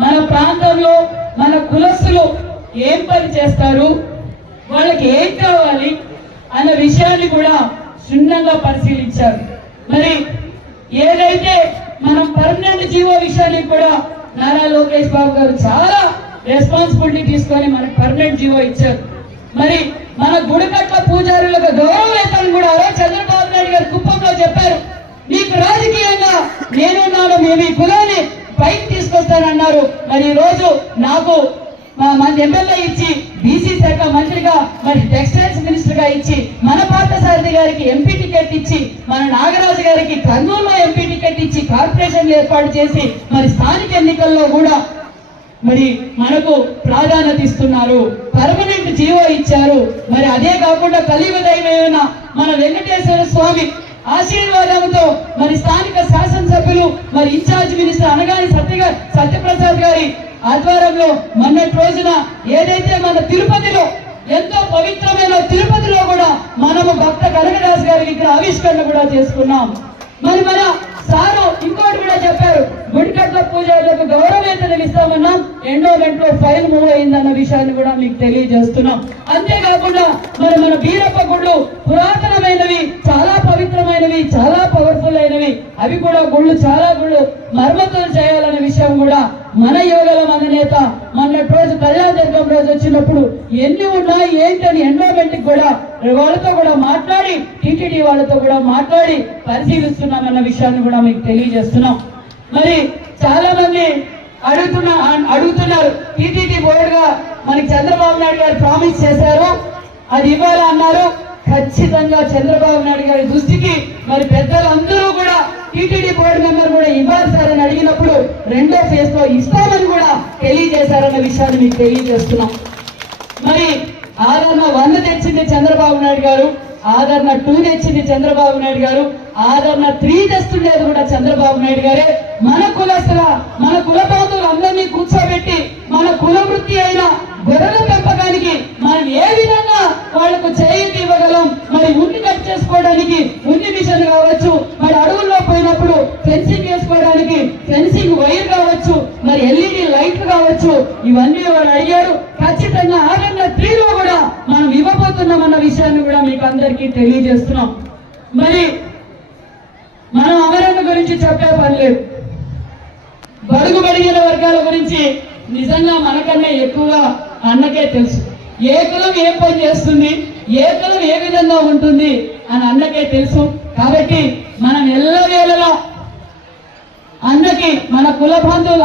మన ప్రాంతంలో మన కులస్తులు ఏం పని చేస్తారు? వాళ్ళకి ఏం కావాలి అన్న విషయాన్ని కూడా క్షుణ్ణంగా పరిశీలించారు. మరి ఏదైతే మనం పర్మనెంట్ జీవో విషయాన్ని కూడా నారా లోకేష్ బాబు గారు చాలా రెస్పాన్సిబిలిటీ తీసుకొని మనకు పర్మనెంట్ జీవో ఇచ్చారు. మరి మన గుడికట్ల పూజారులకు గౌరవ వేతనం కూడా అరే చంద్రబాబు నాయుడు గారు కుప్పంలో చెప్పారు. మీకు రాజకీయంగా నేనున్నాను మేము ఈ కులాన్ని పైకి తీసుకొస్తానన్నారు. మరి ఈరోజు రోజు నాకు మన ఎమ్మెల్యే ఇచ్చి బీసీ శాఖ మంత్రిగా మరి టెక్స్టైల్స్ మినిస్టర్గా ఇచ్చి మన పార్థసారథి గారికి ఎంపీ టికెట్ ఇచ్చి మన నాగరాజు గారికి కర్నూలులో ఎంపీ టికెట్ ఇచ్చి కార్పొరేషన్లు ఏర్పాటు చేసి మరి స్థానిక ఎన్నికల్లో కూడా మరి మనకు ప్రాధాన్యత ఇస్తున్నారు. పర్మనెంట్ జీవో ఇచ్చారు. మరి అదే కాకుండా కలియుగదైన మన వెంకటేశ్వర స్వామి ఆశీర్వాదంతో మరి స్థానిక మరి ఇన్ఛార్జ్ మినిస్టర్ అనగాని సత్య సత్యప్రసాద్ గారి ఆధ్వర్యంలో మొన్నటి రోజున ఏదైతే మన తిరుపతిలో ఎంతో పవిత్రమైన తిరుపతిలో కూడా మనము భక్త కనకదాస్ గారి విగ్రహ ఆవిష్కరణ కూడా చేసుకున్నాం. మరి మన సారు ఇంకోటి కూడా చెప్పారు. గుడికట్ల పూజలకు గౌరవేతనం ఇస్తామన్నాం. ఎండోమెంట్లో ఫైల్ మూవ్ అయిందన్న విషయాన్ని కూడా మీకు తెలియజేస్తున్నాం. అంతేకాకుండా మరి మన బీరప్ప గుళ్ళు పురాతనమైనవి చాలా పవిత్రమైనవి చాలా పవర్ఫుల్ అయినవి అవి కూడా గుళ్ళు చాలా గుళ్ళు మరమ్మతులు చేయాలనే విషయం కూడా మన యోగల మన నేత మొన్నటి రోజు కళ్యాణ దుర్గం రోజు వచ్చినప్పుడు ఎన్ని ఉన్నాయి ఏంటని ఎండోమెంట్ కూడా వాళ్ళతో కూడా మాట్లాడి టీటీడీ వాళ్ళతో కూడా మాట్లాడి పరిశీలిస్తున్నామన్న విషయాన్ని కూడా మీకు తెలియజేస్తున్నాం. మరి చాలా మంది అడుగుతున్న అడుగుతున్నారు టీటీడీ బోర్డు గా మనకి చంద్రబాబు నాయుడు గారు ప్రామిస్ చేశారు అది ఇవ్వాలా అన్నారు. ఖచ్చితంగా చంద్రబాబు నాయుడు గారి దృష్టికి మరి పెద్దలందరూ కూడా టీటీడీ బోర్డు మెంబర్ కూడా ఇవ్వాలి. రెండో ఫేజ్లో ఇస్తామని కూడా తెలియజేశారన్న విషయాన్ని మీకు తెలియజేస్తున్నాం. మరి ఆదరణ వన్ తెచ్చింది చంద్రబాబు నాయుడు గారు ఆదరణ టూ తెచ్చింది చంద్రబాబు నాయుడు గారు ఆదరణ త్రీ తెస్తుండేది కూడా చంద్రబాబు నాయుడు గారే. మన కులస్తుల మన కుల అందరినీ కూర్చోబెట్టి మన కుల వృత్తి అయిన గొర్రెల పెంపకానికి మనం ఏ విధంగా వాళ్ళకు ఉన్నప్పుడు ఫెన్సింగ్ వేసుకోవడానికి ఫెన్సింగ్ వైర్ కావచ్చు మరి ఎల్ఈడి లైట్లు కావచ్చు ఇవన్నీ వాళ్ళు అడిగారు? ఖచ్చితంగా ఆరన్న త్రీలో కూడా మనం ఇవ్వబోతున్నాం అన్న విషయాన్ని కూడా మీకు అందరికీ తెలియజేస్తున్నాం. మరి మనం అమరన్న గురించి చెప్పే పని లేదు. బడుగు బడిగిన వర్గాల గురించి నిజంగా మనకన్నా ఎక్కువగా అన్నకే తెలుసు. ఏ కులం ఏ పని చేస్తుంది ఏ కులం ఏ విధంగా ఉంటుంది అని అన్నకే తెలుసు. కాబట్టి మనం ఎల్లవేళలా మన కుల బంధువులు